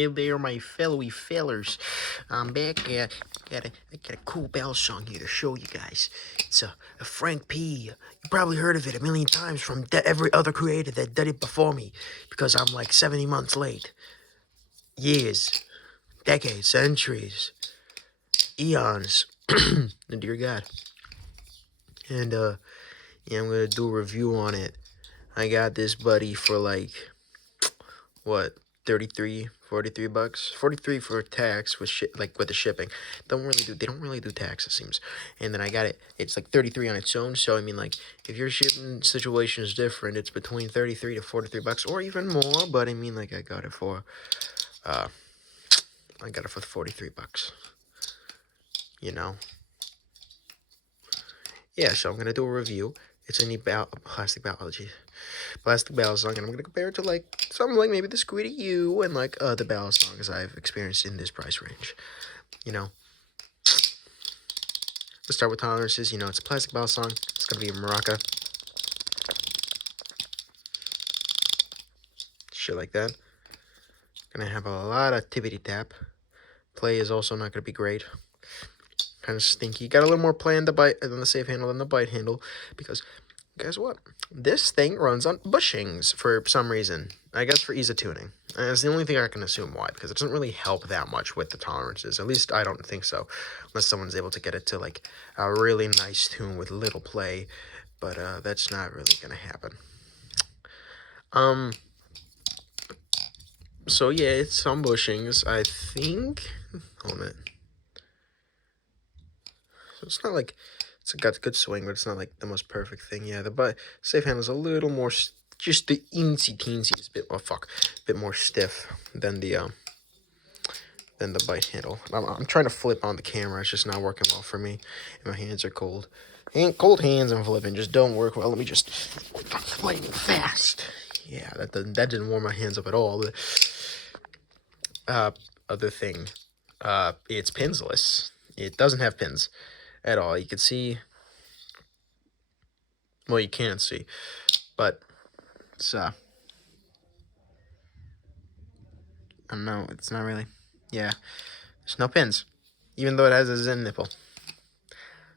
Hey there, my fellowy fellers. I'm back. I got a cool bell song here to show you guys. It's a Frank P. You probably heard of it a million times from every other creator that did it before me, because I'm like 70 months late. Years, decades, centuries, eons. Dear God. And yeah, I'm gonna do a review on it. I got this buddy for like what, 33, 43 bucks, 43 for tax with shit, like with the shipping. They don't really do tax, it seems. And then I got it's like 33 on its own. So I mean, like, if your shipping situation is different, it's between 33 to 43 bucks or even more. But I mean, like, I got it for 43 bucks, you know. Yeah, so I'm gonna do a review. It's a neat plastic ballad song, and I'm gonna compare it to like something like maybe the Squiddy U and like the ballad songs I've experienced in this price range. You know, let's start with tolerances. You know, it's a plastic ballad song. It's gonna be a maraca, shit like that. Gonna have a lot of tippity tap. Play is also not gonna be great. Kind of stinky. Got a little more play on the safe handle than the bite handle, because guess what? This thing runs on bushings for some reason. I guess for ease of tuning. And that's the only thing I can assume why, because it doesn't really help that much with the tolerances. At least I don't think so, unless someone's able to get it to like a really nice tune with little play. But that's not really gonna happen. So yeah, it's on bushings, I think. Hold a minute. So it's not like it's got good swing, but it's not like the most perfect thing. Yeah, the safe handle is a little more, just the teensy is a bit more stiff than the bite handle. I'm trying to flip on the camera. It's just not working well for me, and my hands are cold. Cold hands and flipping just don't work well. Let me just lightning fast. Yeah, that didn't warm my hands up at all. Other thing, it's pinsless. It doesn't have pins at all. You can see, well, you can't see, but it's I don't know, it's not really, yeah, there's no pins, even though it has a Zen nipple.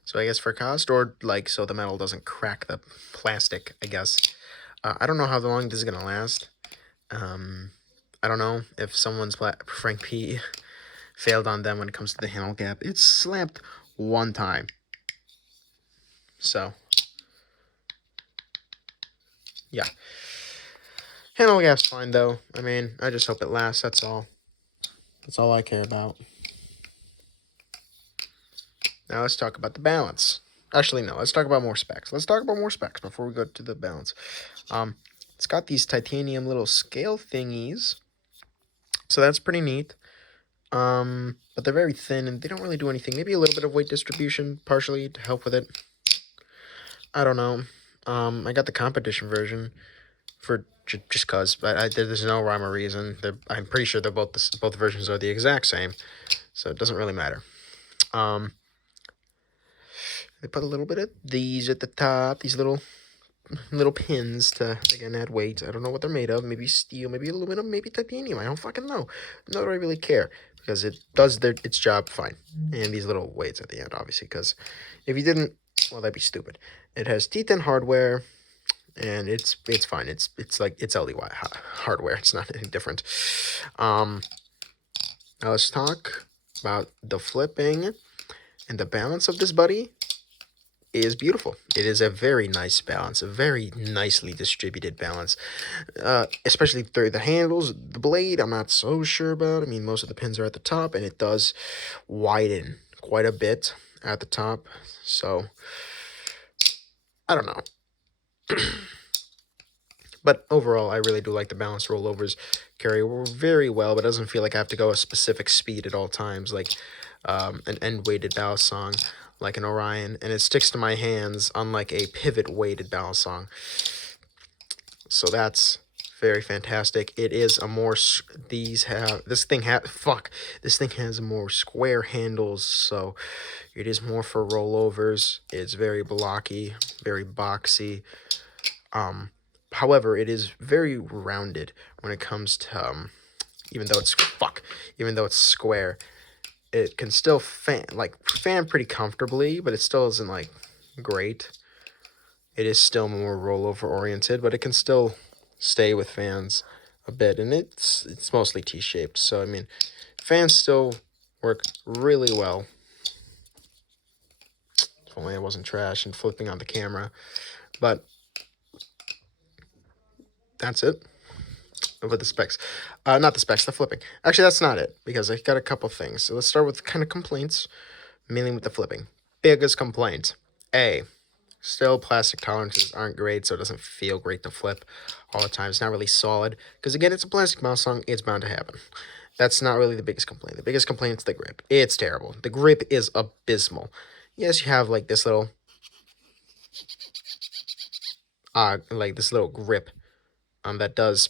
So I guess for cost, or like so the metal doesn't crack the plastic, I guess. I don't know how long this is gonna last. I don't know if someone's Frank P failed on them when it comes to the handle gap. It's slapped one time. So yeah. Handle gap's fine though. I mean, I just hope it lasts, that's all. That's all I care about. Now let's talk about the balance. Actually, no, let's talk about more specs. Let's talk about more specs before we go to the balance. It's got these titanium little scale thingies, so that's pretty neat. But they're very thin and they don't really do anything. Maybe a little bit of weight distribution partially to help with it. I don't know. I got the competition version for just cause, but there's no rhyme or reason. I'm pretty sure they're both versions are the exact same, so it doesn't really matter. They put a little bit of these at the top, these little pins to, again, add weight. I don't know what they're made of. Maybe steel, maybe aluminum, maybe titanium. I don't fucking know. Nor do I really care, because it does its job fine. And these little weights at the end, obviously, because if you didn't, well, that'd be stupid. It has T10 hardware, and it's fine. It's like it's LDY hardware. It's not any different. Now let's talk about the flipping and the balance of this buddy. Is beautiful. It is a very nice balance, a very nicely distributed balance, especially through the handles. The blade, I'm not so sure about. I mean, most of the pins are at the top, and it does widen quite a bit at the top. So, I don't know. But overall, I really do like the balance. Rollovers carry very well, but it doesn't feel like I have to go a specific speed at all times, like an end-weighted ballast song, like an Orion, and it sticks to my hands, unlike a pivot-weighted ballast song. So that's very fantastic. It is a more, this thing has more square handles, so it is more for rollovers. It's very blocky, very boxy. However, it is very rounded when it comes to even though it's square, it can still fan pretty comfortably, but it still isn't like great. It is still more rollover oriented, but it can still stay with fans a bit, and it's mostly T-shaped. So I mean, fans still work really well. If only I wasn't trash and flipping on the camera, but that's it with the specs. Not the specs, the flipping. Actually, that's not it, because I got a couple things. So let's start with kind of complaints, mainly with the flipping. Biggest complaint: A, still plastic tolerances aren't great, so it doesn't feel great to flip all the time. It's not really solid, because again, it's a plastic mouse song, it's bound to happen. That's not really the biggest complaint. The biggest complaint is the grip. It's terrible. The grip is abysmal. Yes, you have like this little grip that does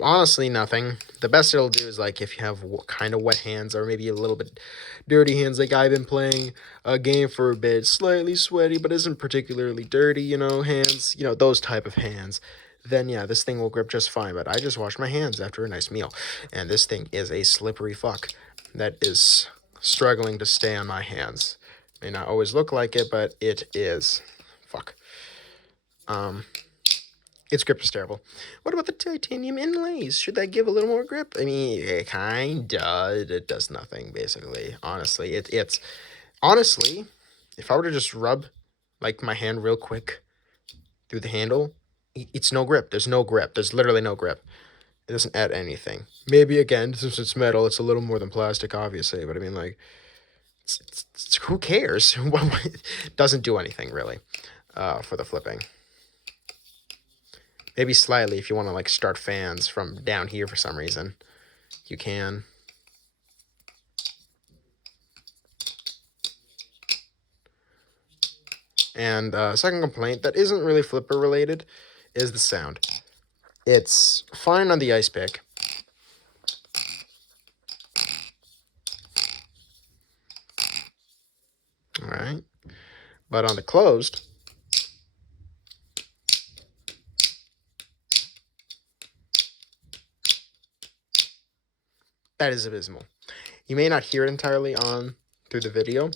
honestly nothing. The best it'll do is like if you have kind of wet hands or maybe a little bit dirty hands, like I've been playing a game for a bit, slightly sweaty but isn't particularly dirty, hands, those type of hands, then yeah, this thing will grip just fine. But I just washed my hands after a nice meal, and this thing is a slippery fuck that is struggling to stay on my hands. May not always look like it, but it is. Fuck. Its grip is terrible. What about the titanium inlays? Should that give a little more grip? I mean, it kinda. It does nothing, basically. Honestly, it's honestly, if I were to just rub like my hand real quick through the handle, it's no grip. There's no grip. There's literally no grip. It doesn't add anything. Maybe again, since it's metal, it's a little more than plastic, obviously. But I mean, like, who cares? It doesn't do anything really for the flipping. Maybe slightly if you want to like start fans from down here for some reason. You can. And second complaint that isn't really flipper related is the sound. It's fine on the ice pick. Alright. But on the closed, that is abysmal. You may not hear it entirely on through the video,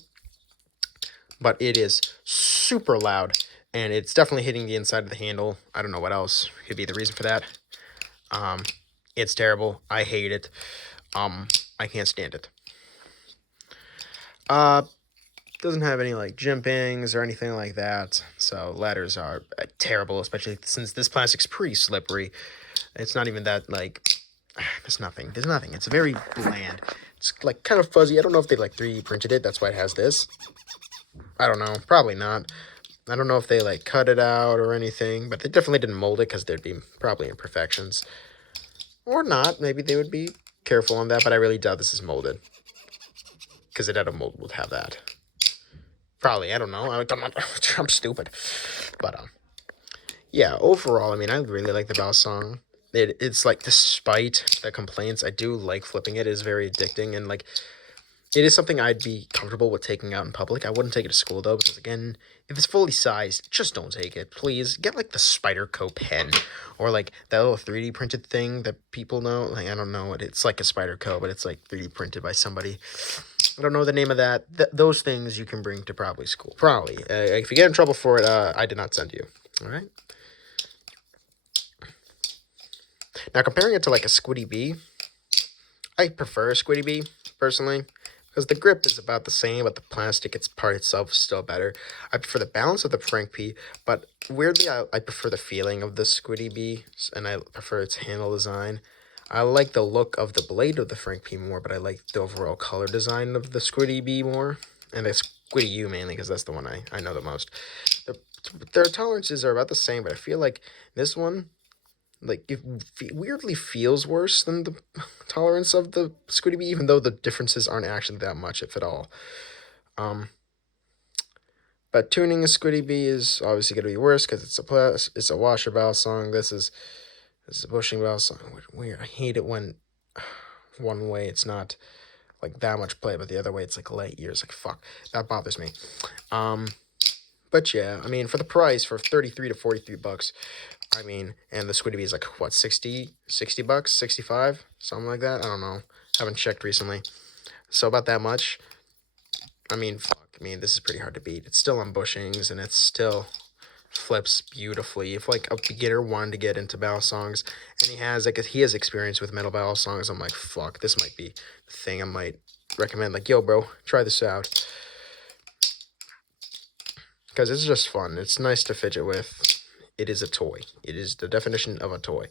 but it is super loud, and it's definitely hitting the inside of the handle. I don't know what else could be the reason for that. It's terrible. I hate it. I can't stand it. Doesn't have any like jimpings or anything like that, so ladders are terrible, especially since this plastic's pretty slippery. It's not even that like there's nothing. It's very bland. It's like kind of fuzzy. I don't know if they like 3D printed it. That's why it has this. I don't know. Probably not. I don't know if they like cut it out or anything, but they definitely didn't mold it because there'd be probably imperfections. Or not. Maybe they would be careful on that, but I really doubt this is molded. Because it had a mold would have that. Probably. I don't know. I'm stupid. But, yeah, overall, I mean, I really like the Bao song. It's like, despite the complaints, I do like flipping it. It is very addicting, and like, it is something I'd be comfortable with taking out in public. I wouldn't take it to school though, because again, if it's fully sized, just don't take it, please. Get like the Spyderco pen, or like that little 3D printed thing that people know. Like, I don't know what it's like, a Spyderco, but it's like 3D printed by somebody. I don't know the name of that. Those things you can bring to probably school. Probably. If you get in trouble for it, I did not send you. All right. Now, comparing it to like a Squiddy B, I prefer a Squiddy B, personally, because the grip is about the same, but the plastic, its part itself is still better. I prefer the balance of the Frank P, but weirdly, I prefer the feeling of the Squiddy B, and I prefer its handle design. I like the look of the blade of the Frank P more, but I like the overall color design of the Squiddy B more, and the Squiddy U mainly, because that's the one I know the most. Their tolerances are about the same, but I feel like this one, like, it weirdly feels worse than the tolerance of the Squiddy B, even though the differences aren't actually that much, if at all. But tuning a Squiddy B is obviously going to be worse because it's a washer valve song. This is a bushing valve song. Weird. I hate it when one way it's not like that much play, but the other way it's like light years. Like, fuck, that bothers me. But yeah, I mean, for the price, for 33 to 43 bucks, I mean, and the Squiddy is like, what, 60 bucks, 65, something like that. I don't know. Haven't checked recently. So about that much. I mean, fuck. I mean, this is pretty hard to beat. It's still on bushings, and it's still flips beautifully. If like a beginner wanted to get into battle songs, and he has experience with metal battle songs, I'm like, fuck, this might be the thing I might recommend. Like, yo, bro, try this out, because it's just fun. It's nice to fidget with. It is a toy. It is the definition of a toy.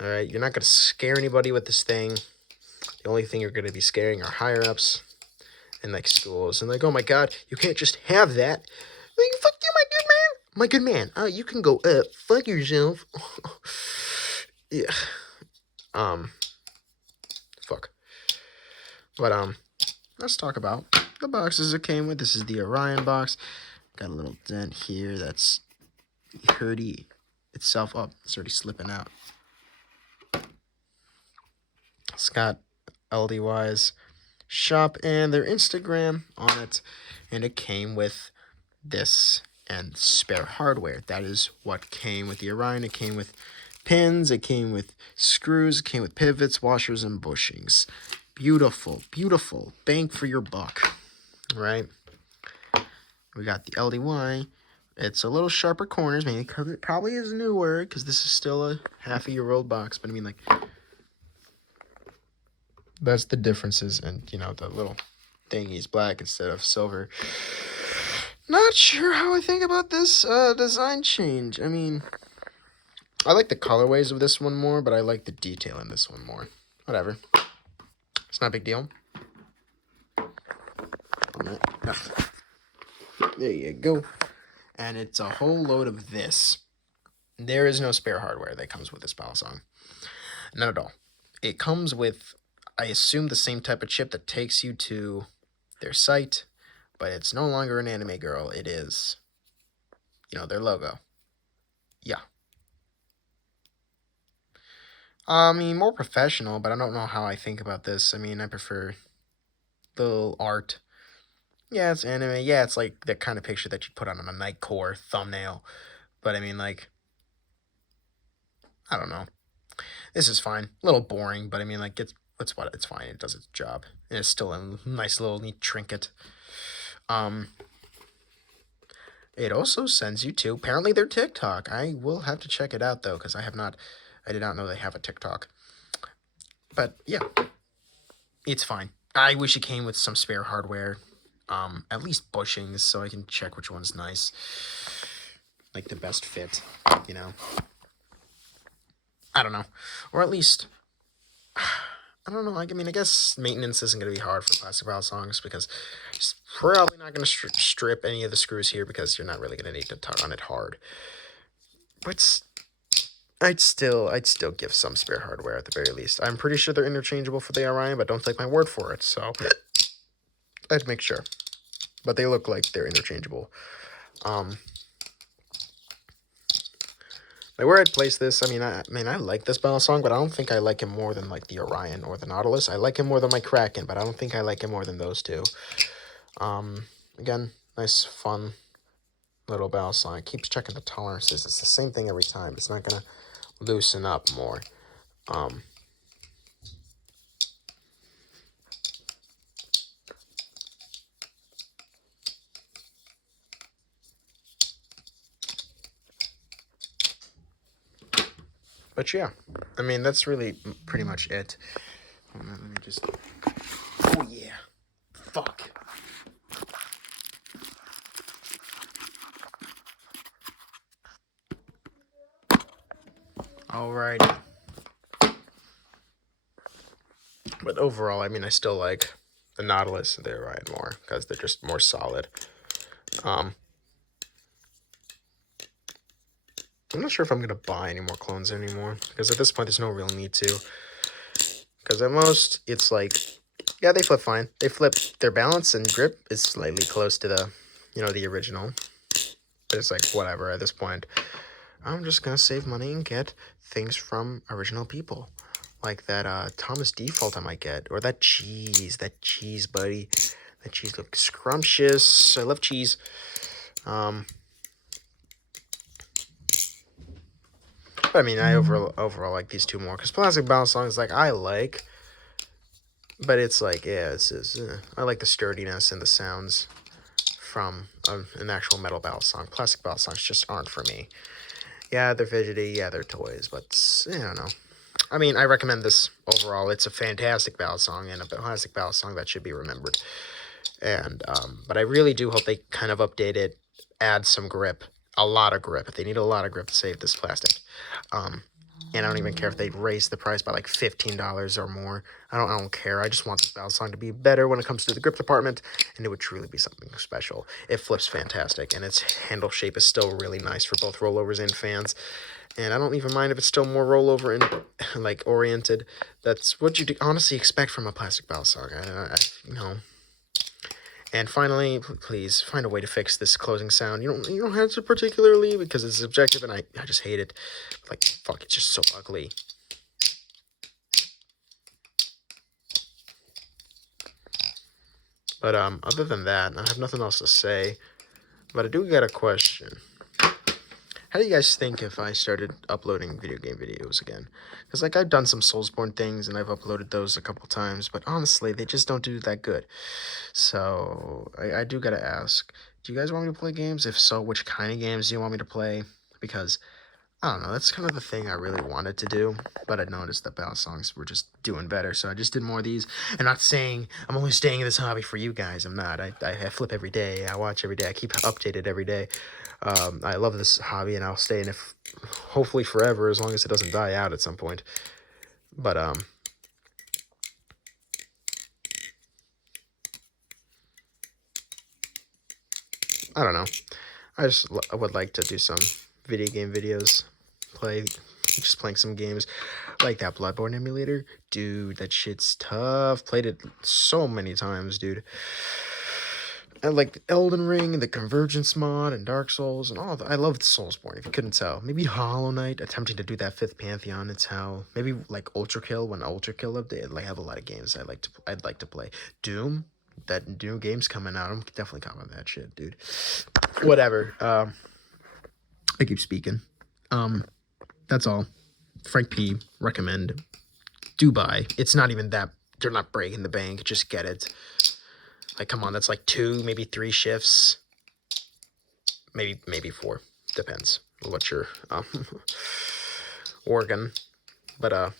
All right, you're not gonna scare anybody with this thing. The only thing you're gonna be scaring are higher ups and like schools, and like, oh my god, you can't just have that. Like, fuck you, my good man. My good man. You can go up. Fuck yourself. Yeah. Fuck. But let's talk about the boxes it came with. This is the Orion box. Got a little dent here that's hurty itself up. It's already slipping out. It's got LDY's shop and their Instagram on it, and it came with this and spare hardware. That is what came with the Orion. It came with pins, it came with screws, it came with pivots, washers, and bushings. Beautiful, beautiful. Bang for your buck, right? We got the LDY. It's a little sharper corners. Maybe it probably is newer because this is still a half-a-year-old box. But I mean, like, that's the differences. And, you know, the little thingy's black instead of silver. Not sure how I think about this design change. I mean, I like the colorways of this one more, but I like the detail in this one more. Whatever. It's not a big deal. There you go. And it's a whole load of this. There is no spare hardware that comes with this battle song. None at all. It comes with, I assume, the same type of chip that takes you to their site, but it's no longer an anime girl. It is, you know, their logo. Yeah. I mean, more professional, but I don't know how I think about this. I mean, I prefer the art. Yeah, it's anime. Yeah, it's like the kind of picture that you put on a Nightcore thumbnail. But I mean, like, I don't know. This is fine. A little boring, but I mean, like, it's fine. It does its job. And it's still a nice little neat trinket. It also sends you to apparently their TikTok. I will have to check it out though, because I did not know they have a TikTok. But yeah, it's fine. I wish it came with some spare hardware. At least bushings so I can check which one's nice. Like the best fit, you know. I don't know. Or at least, I don't know. Like, I mean, I guess maintenance isn't going to be hard for plastic valve songs because it's probably not going to strip any of the screws here because you're not really going to need to tug on it hard. But I'd still give some spare hardware at the very least. I'm pretty sure they're interchangeable for the Orion, but don't take my word for it. So I'd make sure. But they look like they're interchangeable. Like where I'd place this, I mean, I like this battle song, but I don't think I like him more than like the Orion or the Nautilus. I like him more than my Kraken, but I don't think I like him more than those two. Again, nice, fun little battle song. It keeps checking the tolerances. It's the same thing every time. It's not gonna loosen up more. But yeah, I mean, that's really pretty much it. Hold on, let me just... Oh yeah. Fuck. Alrighty. But overall, I mean, I still like the Nautilus and the Orion more because they're just more solid. I'm not sure if I'm going to buy any more clones anymore because at this point, there's no real need to. Because at most, it's like, yeah, they flip fine. They flip, their balance and grip is slightly close to the, you know, the original. But it's like, whatever at this point. I'm just going to save money and get things from original people. Like that Thomas Default I might get. Or that cheese, buddy. That cheese looks scrumptious. I love cheese. I mean, I overall like these two more because Plastic Ballad Song is like I like, but it's like yeah, I like the sturdiness and the sounds from an actual metal ballad song. Plastic Ballad Songs just aren't for me. Yeah, they're fidgety, yeah, they're toys, but I don't know. I mean, I recommend this overall. It's a fantastic ballad song and a classic ballad song that should be remembered. And but I really do hope they kind of update it, add some grip, a lot of grip. They need a lot of grip to save this plastic. Um, and I don't even care if they raise the price by like $15 or more. I don't care. I just want this ballad song to be better when it comes to the grip department, and it would truly be something special. It flips fantastic, and its handle shape is still really nice for both rollovers and fans. And I don't even mind if it's still more rollover and like oriented. That's what you honestly expect from a plastic ballad song. You know. And finally, please find a way to fix this closing sound. You don't have to particularly because it's subjective, and I just hate it. Like fuck, it's just so ugly. But other than that, I have nothing else to say. But I do got a question. How do you guys think if I started uploading video game videos again? Because like I've done some Soulsborne things and I've uploaded those a couple times, but honestly, they just don't do that good. So I do gotta ask, do you guys want me to play games? If so, which kind of games do you want me to play? Because I don't know, that's kind of the thing I really wanted to do, but I noticed that ballad songs were just doing better, so I just did more of these. I'm not saying I'm only staying in this hobby for you guys. I'm not. I flip every day. I watch every day. I keep updated every day. I love this hobby, and I'll stay in it hopefully forever, as long as it doesn't die out at some point. But I don't know. I would like to do some video game videos, just playing some games like that Bloodborne emulator. Dude, that shit's tough. Played it so many times, dude. And like Elden Ring, the Convergence mod, and Dark Souls, and all. I loved Soulsborne. If you couldn't tell, maybe Hollow Knight, attempting to do that fifth Pantheon. It's how maybe like Ultra Kill when Ultra Kill updated. Like have a lot of games I'd like to play. Doom, that new game's coming out. I'm definitely covering that shit, dude. Whatever. I keep speaking. That's all. Frank P. Recommend. Do buy. It's not even that. They're not breaking the bank. Just get it. Like, come on, that's like 2, maybe 3 shifts. Maybe 4. Depends what you're working. But I'll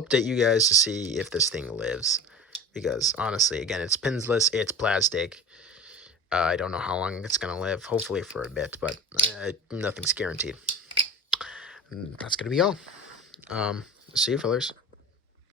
update you guys to see if this thing lives. Because honestly, again, it's pinsless, it's plastic. I don't know how long it's gonna live. Hopefully for a bit, but nothing's guaranteed. And that's gonna be all. See you, fellers.